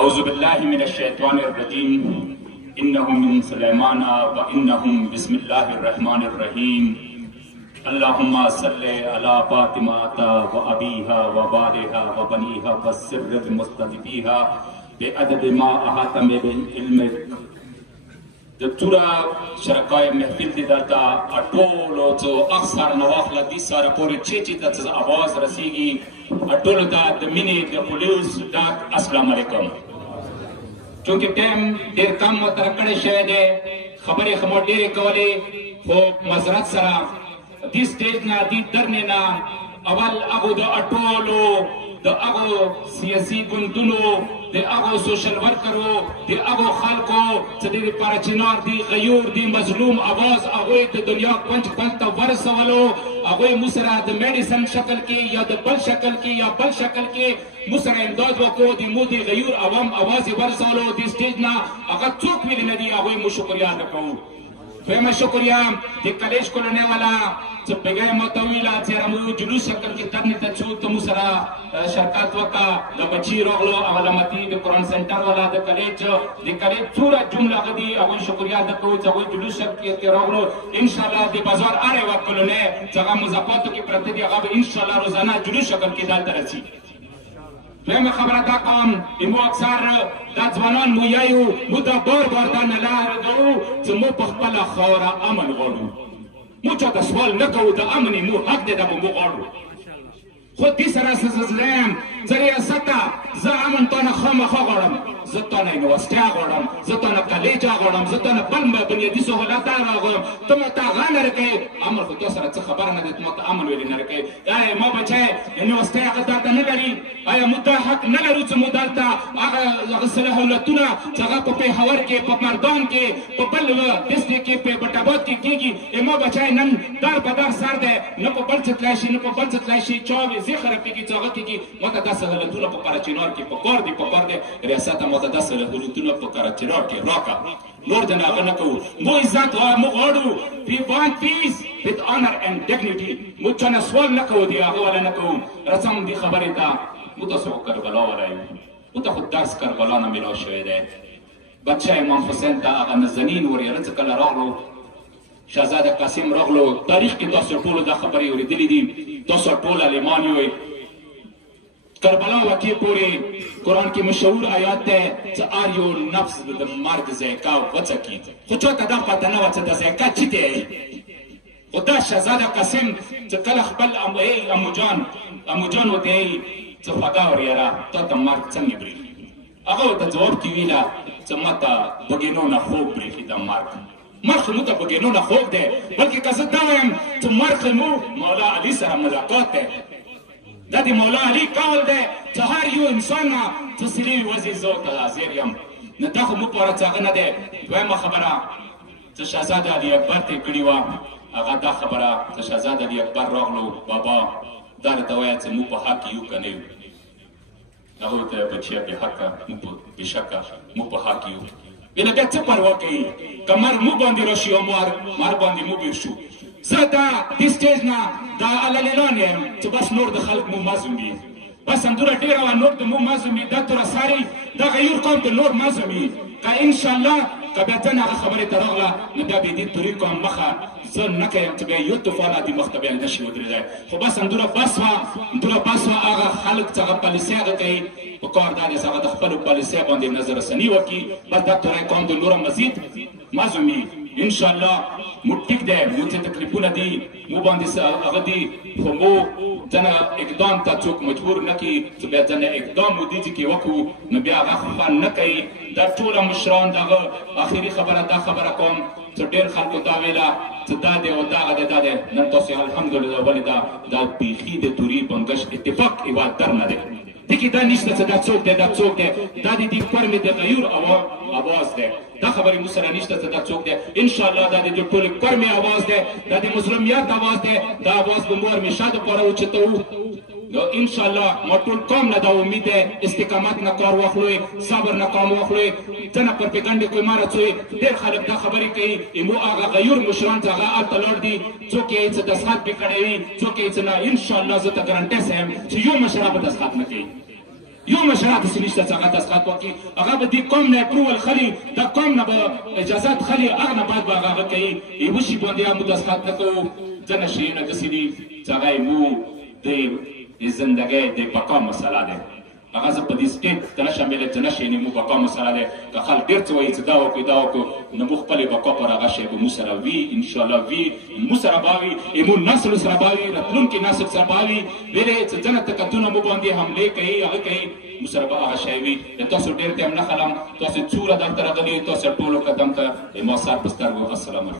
أعوذ بالله من الشيطان الرجيم إنهم من سليمان وإنهم بسم الله الرحمن الرحيم اللهم صل على فاطمة وأبيها وبالها وبنيها والسر المستضيفيها بعدد ما أحاط بعلمك. دكتورة شرکای محفل دی درتا اټولو څو اکثر نواخله دي سره پورې چې ته आवाज رسیږي اټولو ته د مینې د پولیس ډاک السلام علیکم. چونکه ټایم ډېر کم متر کړی شوی دی خبرې خو مو ډېرې کولې خو معذرت سره دې سټیج نه دې درنې نه اول هغو د اټولو د هغو سیاسي ګوندونو د هغو سوشل ورکرو د هغو خلکو چې د دې لپاره چنار دي غیور دي مظلوم اواز هغوی د دنیا کنج کنج ته ورسولو هغوی موږ سره د میډیسن شکل کې یا د بل شکل کې یا بل شکل کې موږ سره امداد وکړو د مو د غیور عوام اواز یې ورسولو د سټیج نه هغه څوک ویلي نه دي هغوی مو شکریا ادا کوو. دویمه شکریا د کلیج کولونۍ والا چې بګۍ ماته ویله چې یاره موږ جلوس شکل کې درنې ته څو ته موږ سره شرکت وکړه د بچي راغلو او علامتي د قرآن سنټر والا د کلیج څومره جمله هغه دي هغوی شکریا ادا کوو چې هغوی جلوس شکل کې راغلو انشاءالله د بازار هر یوه کولونۍ چې هغه مضافاتو کې پرته دي هغه به انشاءالله روزانه جلوس شکل کې دلته رسي. دویمه خبره دا کوم مو اکثر دا ځوانان مو یایو مو دا بار بار دا نه لارګو چې مو په خپله خاوره امن غواړو مو چاته سوال نه کوو د امن مو حق دی دا به مو غواړو خو دې سره زه یم زه ریاسته زه امن تا نه خامخا غواړم زه تا نه یونیورسټۍ غواړم زه تا نه کلیجه غواړم زه تا نه بل بنیادي سهولت غواړم ته ماته هغه نه راکوې امن خو تا سره څه خبره نه ده ته ماته امن ویلې نه راکوې آیا ما بچی یونیورسټۍ هغه دلته نه لري آیا موږ دا حق نه لرو چې موږ دلته هغه سهولتونه چې هغه په پېښور کې په مردان کې په بل ډسټرکټ کې په بټاباد کې کېږي ما بچی نن دار په دار سر دی نه په بل څه تللی شي نه په بل څه تللی شي چا وې زی خرابېږي چې هغه کېږي ما ته دا سهولتونه په کراچینار کې پکار دي پکار دی ریاست ته ما ته دا سهولتونه په کراچینار کې راکړه نور د نه هغه نه کوو مو عزت موږ غواړو we want peace with honor and dignity موږ چا نه سوال نه کوو د هغه والا نه کوو رسم دې خبرې ته موږ تاسو خو کربلا والا یو موږ ته خو درس کربلا نه میلاو شوی دی بچه امام حسین ته هغه نازنین وریره چې کله راغلو شهزاده قاسم راغلو تاریخ کې تاسو ټولو دا خبرې اورېدلې دي تاسو ټول عالمان یوئ کربلا واقع پورې قرآن کې مشهور آیات دی چې هر یو نفس د مرګ ذایقه وڅکي خو چا ته دا پته نه وه چې دا ذایقه څه دی خو دا شهزاده قاسم چې کله خپل اموجان ورته وایي چې خوږه وریره تا ته مرګ څنګه برېښي هغه ورته جواب کې ویله چې ما ته بګینو نه خوب برېښي دا مرګ مرخ مو ته بګینو نه خوب دی بلکې که زه دا وایم چې مرخ مو مولا علي سره ملاقات دی دا د مولا علي قول دی چې هر یو انسان نه چې سلي وځي زه ورته حاضر یم نه دا خو موږ پاره چې هغه نه دی. دویمه خبره چې شهزاده علي اکبر ته کړې وه هغه دا خبره چې شهزاده علي اکبر راغلو بابا دا راته وایه چې موږ په حق یو که نه یو هغوی ته بچیه بېحقه موږ بېشکه موږ په حق یو بله بیا څه پروا کوي که مرګ موږ باندې راشي او مار باندې موږ بېر شو زه دا دې سټیج نه دا علل یم چې بس نور د خلک مو مظلوم وي بس همدومره ډېره وه نور د مو مظلوم وي دا توره ساري دا غیور قوم ته نور مظلوم وي که انشاءالله که بیا ځنه هغه خبرې ته راغله نو بیا بې دې توري قوم مخه زه نه کوم چې بیا یو طوفانه دې مخ ته بیا نه شي ودرېدی خو بس همدومره بس وه هغه خلک چې هغه پالیسۍ هغه کوي په کار دا دی چې هغه د خپلو پالیسۍ باندې نظر رسني وکړي بس دا توری قوم د نوره مزید مظلوم وي انشاءالله موږ ټیک دی موږ چې تکلیفونه دي مو باندې هغه دي خو مو ځنه اقدام ته څوک مجبور نه کړي چې بیا ځنه اقدام مو دې کې وکړو نو بیا هغه خوند نه کوي دا ټوله مشران دغه آخري خبره دا خبره کوم چې ډېر خلکو دا ویله چې دا دی او دا هغه دی دا دی نن تاسو الحمدلله ولې دا بیخي د توري بنګش اتفاق هېواد در نه دی دې کې دا نشته چې دا څوک دی دا څوک دی دا د دې قرمې د غیور اواز دی دا خبرې موږ سره نشته چې دا څوک دی انشاءالله دا د ټولې قرمې اواز دی دا د مظلومیت اواز دی دا اواز به مو همیشه دپاره اوچتوو نو انشاءالله ما ټول قوم نه دا امید دی استقامت نه کار واخلوئ صبر نه کام واخلوئ ځنه پرپګنډې کوئ مه رڅوئ ډېر خلک دا خبرې کوي مو هغه غیور مشران چې هغه هلته لاړ دي څوک یې څه دستخط پې کړی وي څوک یې څه نه انشاءالله زه ته ګرانټی صاحب چې یو مشر به دستخط نه کوي یو مشره داسې نشته چې هغه تسخط وکړي هغه به دې قوم نه اپروول خلي دا قوم نه به اجازات خلي هغه نه بعد به هغه کوي یوه شي باندې هم تسخط نه کوو ځینې شیونه داسې دي چې هغه یې مو د زندګۍ د بقا مسله ده هغه زه په دې سټیټ ته نه شامله چې نه شي نه مو بقا مسله ده که خلک ډېر څه وایي چې دا وکړو دا وکړو نو موږ خپلې بقا پر هغه شی به مو سره وي انشاءالله وي مو سره به وي مو نسل سره به وي راتلونکي نسل سره به وي ویلې چې ځینې طاقتونه مو باندې حملې کوي هغه کوي مو سره به هغه شی وي د تاسو ډېر ټایم نه خلم تاسو څومره دلته راغلي تاسو ټولو قدم ته ما سر په سترګو السلام علیکم